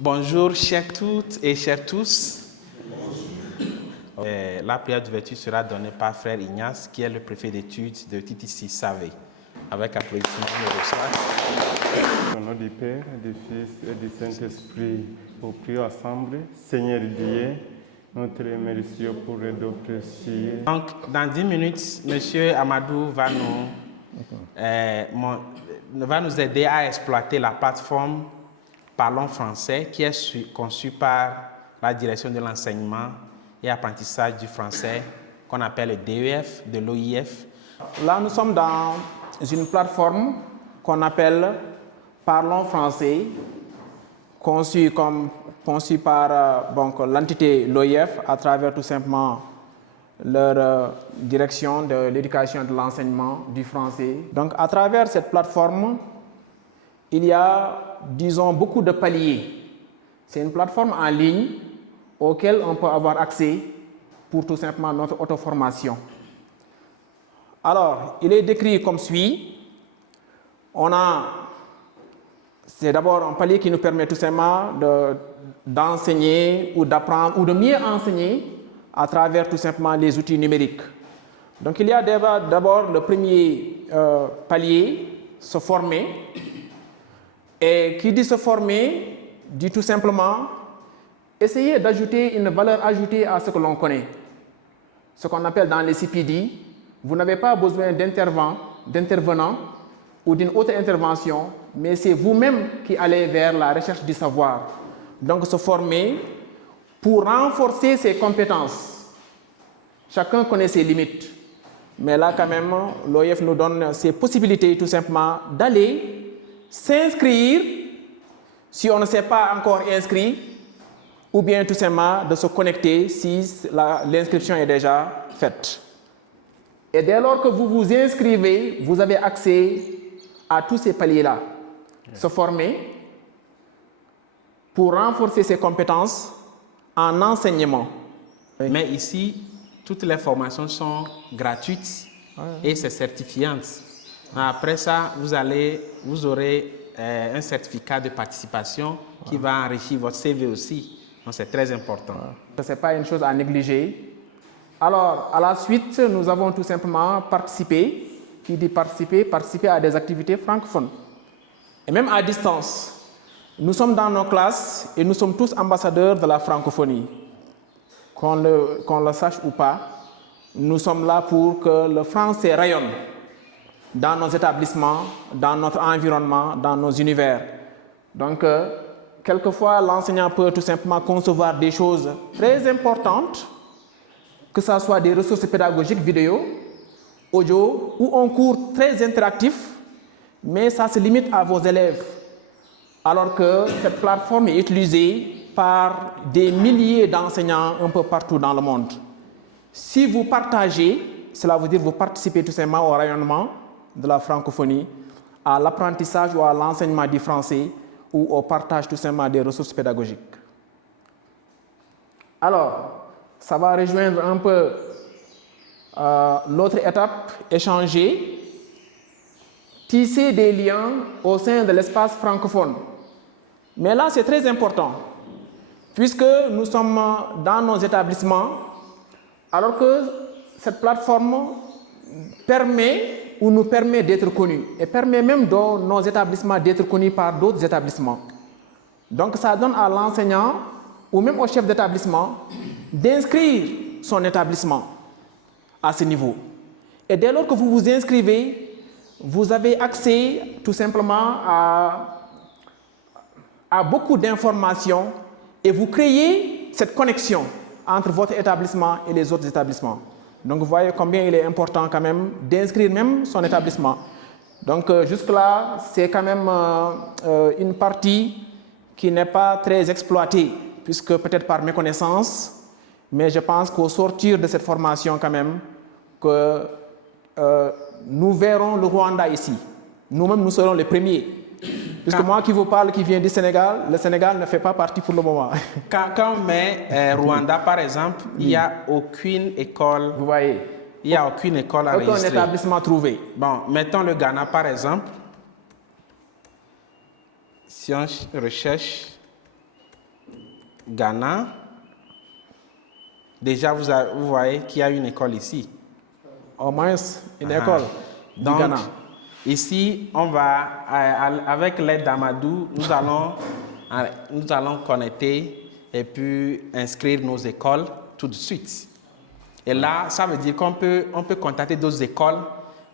Bonjour, chers toutes et chers tous. La prière d'ouverture sera donnée par Frère Ignace, qui est le préfet d'études de TTC Savé. Avec applaudissements, le reçoit. Au nom du Père, du Fils et du Saint-Esprit, pour prier ensemble, Seigneur Dieu, nous te remercions pour les dons précieux. Donc, dans 10 minutes, M. Amadou va nous aider à exploiter la plateforme Parlons français, qui est conçue par la direction de l'enseignement et apprentissage du français, qu'on appelle le DEF, de l'OIF. Là, nous sommes dans une plateforme qu'on appelle Parlons français, conçue par l'entité l'OIF à travers tout simplement leur direction de l'éducation et de l'enseignement du français. Donc, à travers cette plateforme, il y a, disons, beaucoup de paliers. C'est une plateforme en ligne auquel on peut avoir accès pour tout simplement notre auto-formation. Alors, il est décrit comme suit. C'est d'abord un palier qui nous permet tout simplement d'enseigner ou d'apprendre ou de mieux enseigner à travers tout simplement les outils numériques. Donc, il y a d'abord le premier palier, se former. Et qui dit se former, dit tout simplement essayer d'ajouter une valeur ajoutée à ce que l'on connaît. Ce qu'on appelle dans les CPD, vous n'avez pas besoin d'intervenant ou d'une autre intervention, mais c'est vous-même qui allez vers la recherche du savoir. Donc se former pour renforcer ses compétences. Chacun connaît ses limites. Mais là quand même, l'OIF nous donne ces possibilités tout simplement d'aller s'inscrire si on ne s'est pas encore inscrit, ou bien tout simplement de se connecter si l'inscription est déjà faite. Et dès lors que vous vous inscrivez, vous avez accès à tous ces paliers-là. Se former pour renforcer ses compétences en enseignement. Oui. Mais ici, toutes les formations sont gratuites et c'est certifiante. Après ça, vous aurez un certificat de participation qui va enrichir votre CV aussi. Donc, c'est très important. Ce n'est pas une chose à négliger. Alors, à la suite, nous avons tout simplement participé. Qui dit participer à des activités francophones. Et même à distance. Nous sommes dans nos classes et nous sommes tous ambassadeurs de la francophonie. Qu'on le sache ou pas, nous sommes là pour que le français rayonne dans nos établissements, dans notre environnement, dans nos univers. Donc, quelquefois, l'enseignant peut tout simplement concevoir des choses très importantes, que ce soit des ressources pédagogiques vidéo, audio, ou un cours très interactif, mais ça se limite à vos élèves. Alors que cette plateforme est utilisée par des milliers d'enseignants un peu partout dans le monde. Si vous partagez, cela veut dire que vous participez tout simplement au rayonnement de la francophonie, à l'apprentissage ou à l'enseignement du français ou au partage tout simplement des ressources pédagogiques. Alors, ça va rejoindre un peu l'autre étape, échanger, tisser des liens au sein de l'espace francophone. Mais là, c'est très important, puisque nous sommes dans nos établissements, alors que cette plateforme nous permet d'être connus et permet même dans nos établissements d'être connus par d'autres établissements. Donc ça donne à l'enseignant ou même au chef d'établissement d'inscrire son établissement à ce niveau. Et dès lors que vous vous inscrivez, vous avez accès tout simplement à beaucoup d'informations et vous créez cette connexion entre votre établissement et les autres établissements. Donc vous voyez combien il est important quand même d'inscrire même son établissement. Donc jusque-là, c'est quand même une partie qui n'est pas très exploitée, puisque peut-être par méconnaissance, mais je pense qu'au sortir de cette formation quand même, que nous verrons le Rwanda ici. Nous-mêmes, nous serons les premiers. Puisque moi qui vous parle, qui vient du Sénégal, le Sénégal ne fait pas partie pour le moment. Quand on met Rwanda, par exemple, il n'y a aucune école. Vous voyez. Il n'y a aucune école enregistrée. Aucun établissement trouvé. Bon, mettons le Ghana, par exemple. Si on recherche Ghana. Déjà, vous voyez qu'il y a une école ici. Au moins, une école du Donc, Ghana. ici, on va, avec l'aide d'Amadou, nous allons connecter et puis inscrire nos écoles tout de suite. Et là, ça veut dire qu'on peut contacter d'autres écoles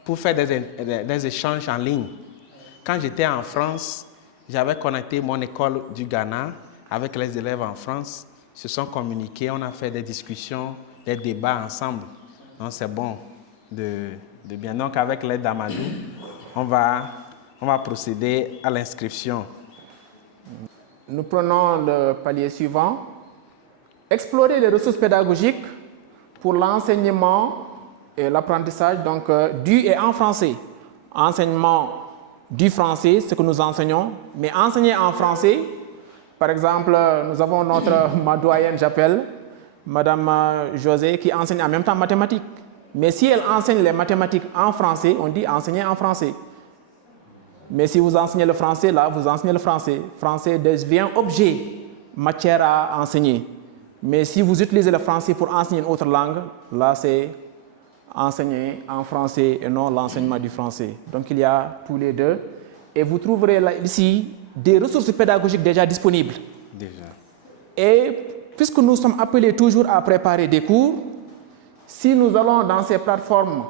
pour faire des échanges en ligne. Quand j'étais en France, j'avais connecté mon école du Ghana avec les élèves en France. Ils se sont communiqués, on a fait des discussions, des débats ensemble. Donc c'est bon de bien. Donc avec l'aide d'Amadou, on va procéder à l'inscription. Nous prenons le palier suivant. Explorer les ressources pédagogiques pour l'enseignement et l'apprentissage donc du et en français. Enseignement du français, ce que nous enseignons, mais enseigner en français. Par exemple, nous avons ma doyenne, j'appelle, Madame José, qui enseigne en même temps mathématiques. Mais si elle enseigne les mathématiques en français, on dit enseigner en français. Mais si vous enseignez le français, là, vous enseignez le français. Français devient objet, matière à enseigner. Mais si vous utilisez le français pour enseigner une autre langue, là, c'est enseigner en français et non l'enseignement du français. Donc, il y a tous les deux. Et vous trouverez là, ici des ressources pédagogiques déjà disponibles. Déjà. Et puisque nous sommes appelés toujours à préparer des cours, si nous allons dans ces plateformes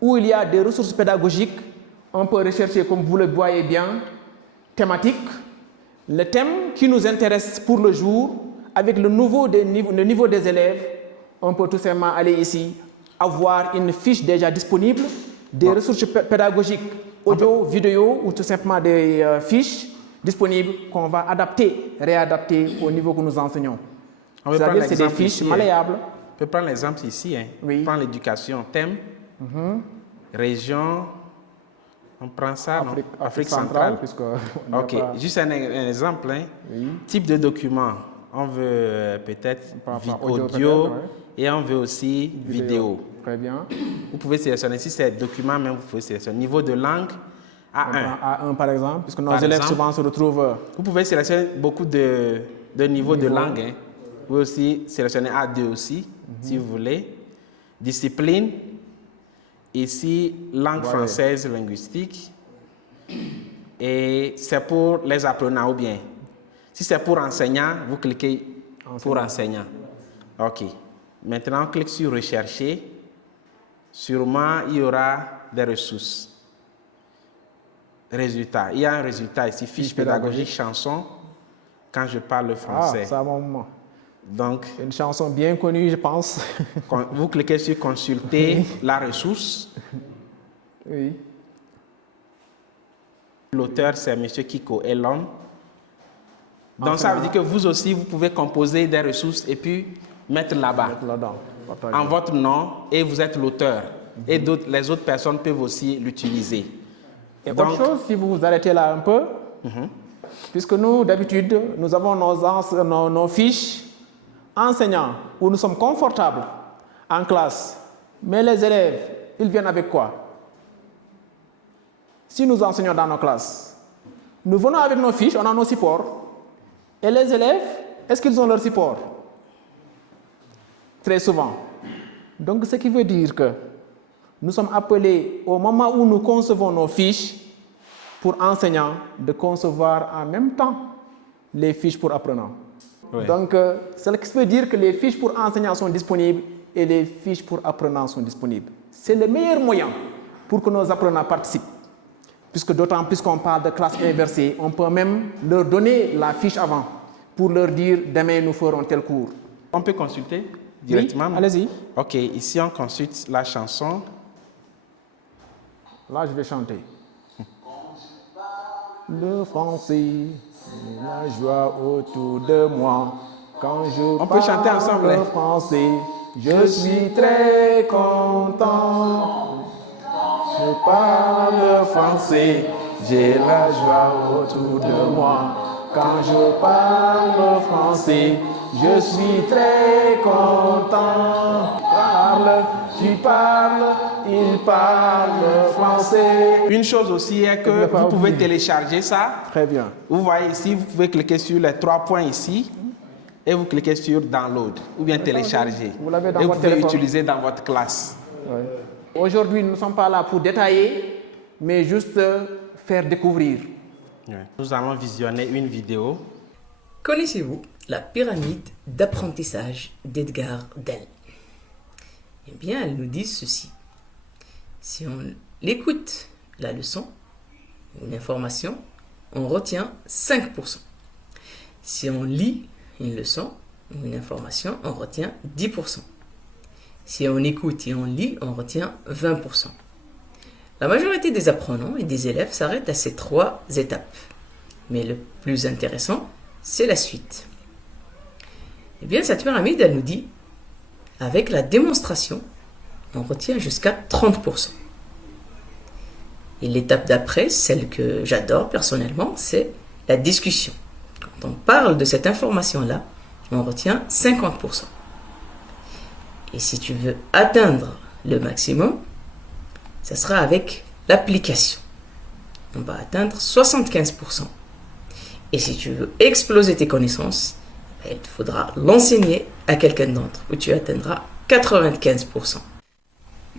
où il y a des ressources pédagogiques, on peut rechercher, comme vous le voyez bien, thématique, le thème qui nous intéresse pour le jour, avec le niveau des élèves, on peut tout simplement aller ici, avoir une fiche déjà disponible, des ressources pédagogiques, audio, vidéo, ou tout simplement des fiches disponibles qu'on va adapter, réadapter au niveau que nous enseignons. C'est-à-dire c'est des fiches ici, malléables. On peut prendre l'exemple ici. Oui. On prend l'éducation, thème, région, on prend ça, Afrique centrale. Ok, juste un exemple. Oui. Type de document, on veut peut-être audio et on veut aussi vidéo. Très bien. Vous pouvez sélectionner, si c'est document, même vous pouvez sélectionner. Niveau de langue, A1. A1 par exemple, puisque nos élèves souvent se retrouvent... Vous pouvez sélectionner beaucoup de niveaux de langue. Hein. Vous pouvez aussi sélectionner A2 aussi, si vous voulez. Discipline. Ici, langue française linguistique. Et c'est pour les apprenants ou bien. Si c'est pour enseignants, vous cliquez pour enseignants. OK. Maintenant, on clique sur rechercher. Sûrement, il y aura des ressources. Résultats. Il y a un résultat ici, fiche pédagogique, chanson, quand je parle le français. Ah, c'est un bon moment. Donc, une chanson bien connue, je pense. Vous cliquez sur consulter la ressource. Oui. L'auteur, c'est M. Kiko Elon. Donc, ça veut dire que vous aussi, vous pouvez composer des ressources et puis mettre là-bas, en votre nom, et vous êtes l'auteur. Et les autres personnes peuvent aussi l'utiliser. Et autre chose, si vous vous arrêtez là un peu, puisque nous, d'habitude, nous avons nos fiches enseignants où nous sommes confortables en classe. Mais les élèves, ils viennent avec quoi? Si nous enseignons dans nos classes, nous venons avec nos fiches, on a nos supports. Et les élèves, est-ce qu'ils ont leur support? Très souvent. Donc, ce qui veut dire que nous sommes appelés, au moment où nous concevons nos fiches pour enseignants, de concevoir en même temps les fiches pour apprenants. Oui. Donc, ce qui veut dire que les fiches pour enseignants sont disponibles et les fiches pour apprenants sont disponibles. C'est le meilleur moyen pour que nos apprenants participent. Puisque d'autant plus qu'on parle de classe inversée, on peut même leur donner la fiche avant pour leur dire demain nous ferons tel cours. On peut consulter directement? Oui, allez-y. Ok, ici on consulte la chanson. Là, je vais chanter. Le français, la joie autour de moi. Quand je peut chanter ensemble, parle français, je suis très content. Je parle français, j'ai la joie autour de moi. Quand je parle français, je suis très content. Tu parles, il parle français. Une chose aussi est que vous pouvez télécharger ça. Très bien. Vous voyez ici, vous pouvez cliquer sur les 3 points ici. et vous cliquez sur Download ou bien télécharger. Vous l'avez dans et vous votre pouvez téléphone. l'utiliser dans votre classe. Ouais. Aujourd'hui, nous ne sommes pas là pour détailler, mais juste faire découvrir. Nous allons visionner une vidéo. Connaissez-vous la pyramide d'apprentissage d'Edgar Dell? Eh bien, elle nous dit ceci. Si on écoute la leçon, une information, on retient 5%. Si on lit une leçon, une information, on retient 10%. Si on écoute et on lit, on retient 20%. La majorité des apprenants et des élèves s'arrêtent à ces 3 étapes. Mais le plus intéressant, c'est la suite. Eh bien, cette pyramide, elle nous dit, avec la démonstration, on retient jusqu'à 30%. Et l'étape d'après, celle que j'adore personnellement, c'est la discussion. Quand on parle de cette information-là, on retient 50%. Et si tu veux atteindre le maximum, ça sera avec l'application. On va atteindre 75%. Et si tu veux exploser tes connaissances, il te faudra l'enseigner à quelqu'un d'autre où tu atteindras 95%.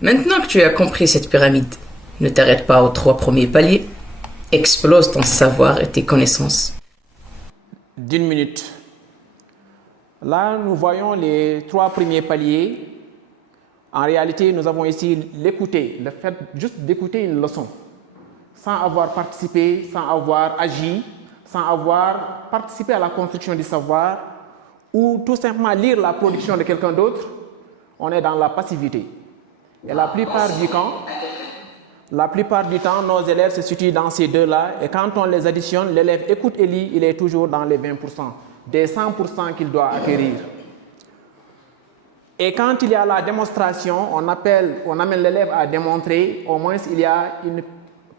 Maintenant que tu as compris cette pyramide, ne t'arrête pas aux 3 premiers paliers. Explose ton savoir et tes connaissances. D'1 minute. Là, nous voyons les 3 premiers paliers. En réalité, nous avons ici l'écouter, le fait juste d'écouter une leçon, sans avoir participé, sans avoir agi, sans avoir participé à la construction du savoir, ou tout simplement lire la production de quelqu'un d'autre. On est dans la passivité. Et la plupart du temps, nos élèves se situent dans ces 2-là, et quand on les additionne, l'élève écoute et lit, il est toujours dans les 20%, des 100% qu'il doit acquérir. Et quand il y a la démonstration, on amène l'élève à démontrer, au moins il y a une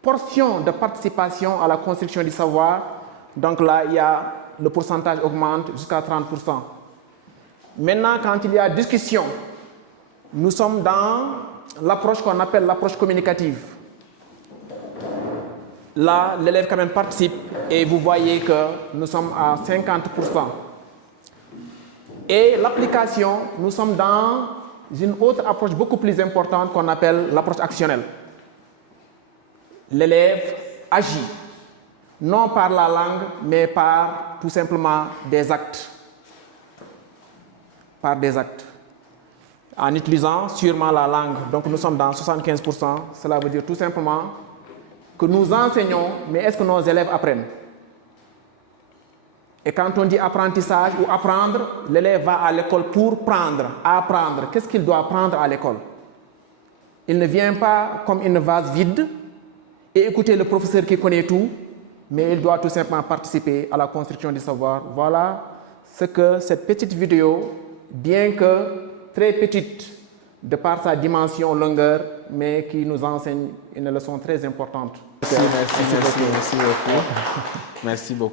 portion de participation à la construction du savoir. Donc là, le pourcentage augmente jusqu'à 30%. Maintenant, quand il y a discussion, nous sommes dans l'approche qu'on appelle l'approche communicative. Là, l'élève quand même participe et vous voyez que nous sommes à 50%. Et l'application, nous sommes dans une autre approche beaucoup plus importante qu'on appelle l'approche actionnelle. L'élève agit, non par la langue, mais par tout simplement des actes. Par des actes. En utilisant sûrement la langue. Donc nous sommes dans 75%. Cela veut dire tout simplement que nous enseignons, mais est-ce que nos élèves apprennent? Et quand on dit apprentissage ou apprendre, l'élève va à l'école pour prendre, apprendre. Qu'est-ce qu'il doit apprendre à l'école? Il ne vient pas comme une vase vide et écouter le professeur qui connaît tout, mais il doit tout simplement participer à la construction du savoir. Voilà ce que cette petite vidéo, bien que très petite de par sa dimension longueur, mais qui nous enseigne une leçon très importante. Merci beaucoup. Merci beaucoup.